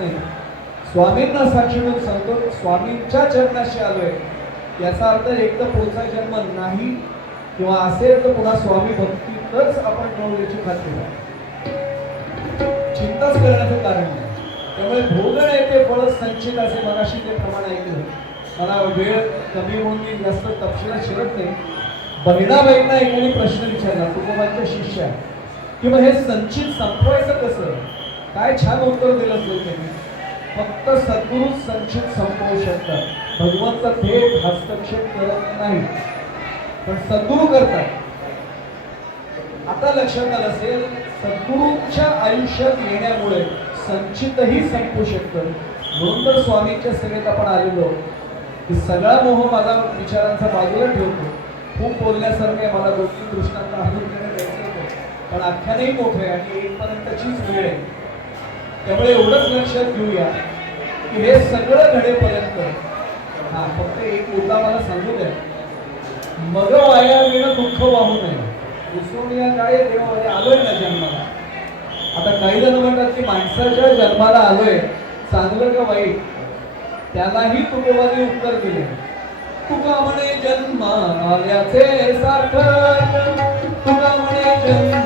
नाही. स्वामींना साक्षी म्हणून सांगतो स्वामींच्या चरणाशी आलोय. याचा अर्थ एक तर पुढचा जन्म नाही किंवा असेल तर पुन्हा स्वामी भक्तीतच आपण कळवल्याची खात्री आहे. चिंताच करण्याचं कारण नाही. त्यामुळे भोगण येते ते फळ संचित असे मगाशी ते प्रमाण ऐकलं. मला वेळ कमी होऊन मी जास्त तपशिलात शिरत नाही. बहिणाबाईंना एकाने प्रश्न विचारला तुकोबांच्या शिष्या किंवा हे संचित संपवायचं कसं? काय छान उत्तर दिलं असेल त्यांनी. फक्त सद्गुरूच संचित संपवू शकतात. भगवंत थेट हस्तक्षेप करत नाही. पण सद्गुरू करतात. आता लक्षात आलं असेल सद्गुरूंच्या आयुष्यात येण्यामुळे संचितही संपू शकतं. म्हणून तर स्वामींच्या सेवेत आपण आलेलो की सगळा मोह माझा विचारांचा बाजूला ठेवतो. खूप बोलण्यासारखे मला दोन तीन दृष्टांत द्यायचं पण आख्यानही मोठं आहे आणि एकपर्यंतचीच वेळ आहे. त्यामुळे एवढंच लक्षात घेऊया की हे सगळं घडेपर्यंत. हा फक्त एक मुद्दा मला सांगू द्या. मग वाया वेळ दुःख वाहू नये. दुसरून या काय देवामध्ये आलोय ना जन्माला. आता काही जण म्हणतात की माणसाच्या जन्माला आलोय. चांगलं का वाईट? त्यालाही तुकोबाने उत्तर दिले. तुका म्हणे जन्म आल्याचे सार्थक तुका म्हणे जन्म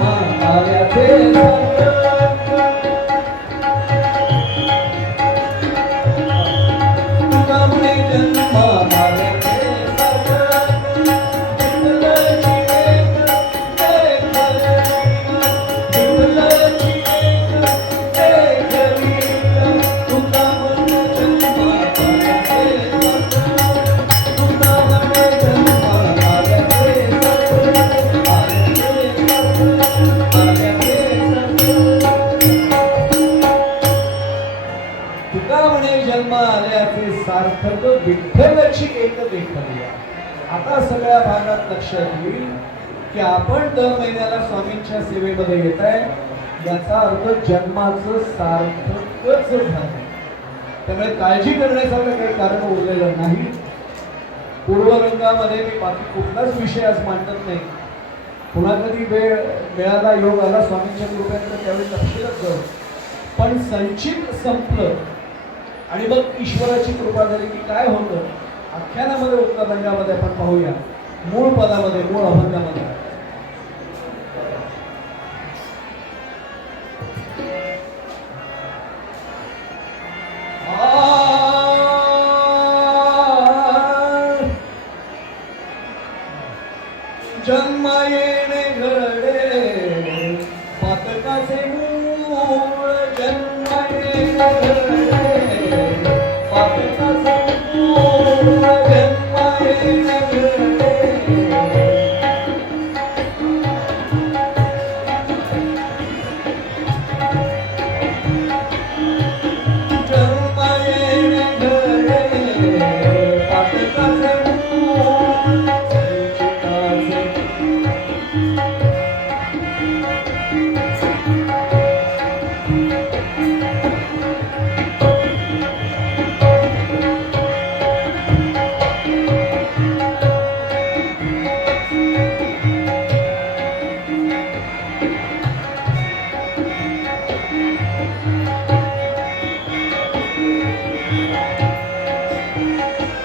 तुका म्हणे जन्म आल्याचे सार्थक विठ्ठलची एक देखणीया आता सगळ्या भागात लक्षात येईल की आपण दर महिन्याला स्वामींच्या सेवेमध्ये येत आहे. याचा अर्थ जन्माचं सार्थकच झालं. त्यामुळे काळजी करण्यासारखं काही कारण उरलेलं नाही. पूर्वरंगामध्ये मी बाकी कुठलाच विषय आज मांडत नाही. पुन्हा कधी वेळ मिळाला योग आला स्वामींच्या कृपेत तर त्यावेळी तपशीलच जाऊ. पण संचित संपलं आणि मग ईश्वराची कृपा झाली की काय होतं? आख्यानामध्ये उत्तररंगामध्ये आपण पाहूया. मूळ पदामध्ये मूळ अभंगामध्ये. जन्म येणे घडे पातकाचे मूळ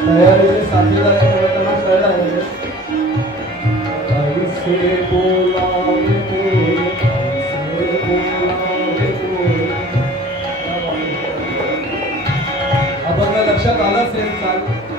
तयारीचे साथीदार त्यांना कळलं आहे. कैसे लक्षात आलं असेल सांग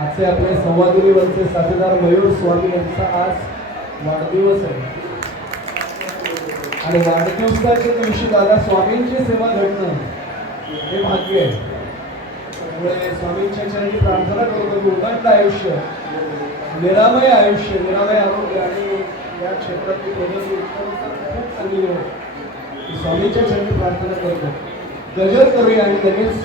आजचे आपले संवादिनीवरचे साथीदार मयूर स्वामी यांचा आज वाढदिवस आहे. आणि वाढदिवसाच्या दिवशी दादा स्वामींची सेवा घडणं हे भाग्य आहे. त्यामुळे स्वामींच्या चरणी प्रार्थना करतो की आयुष्य निरामय आयुष्य निरामय आरोग्य आणि या क्षेत्रातली प्रगती खूप चांगली स्वामींच्या चरणी प्रार्थना करतो. गजर करूया आणि लगेच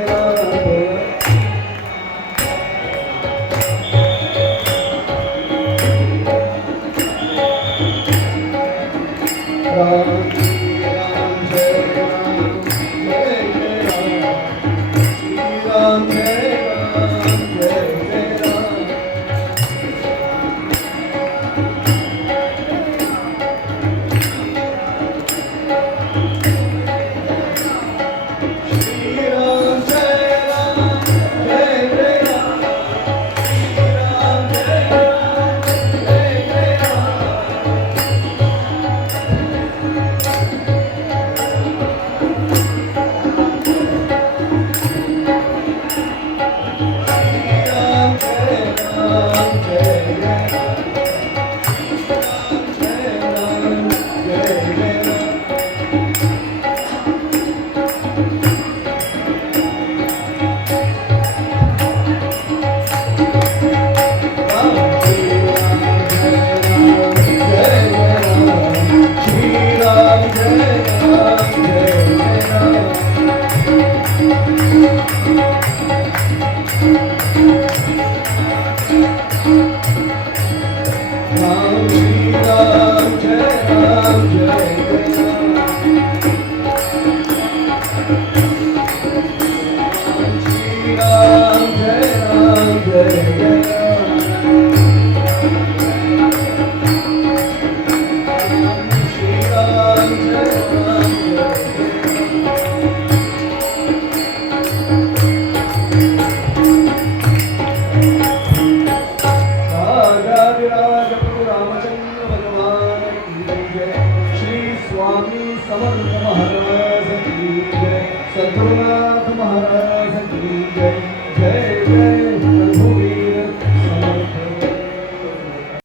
स्वामी समर्थ महाराज की जय सद्गुरुनाथ महाराज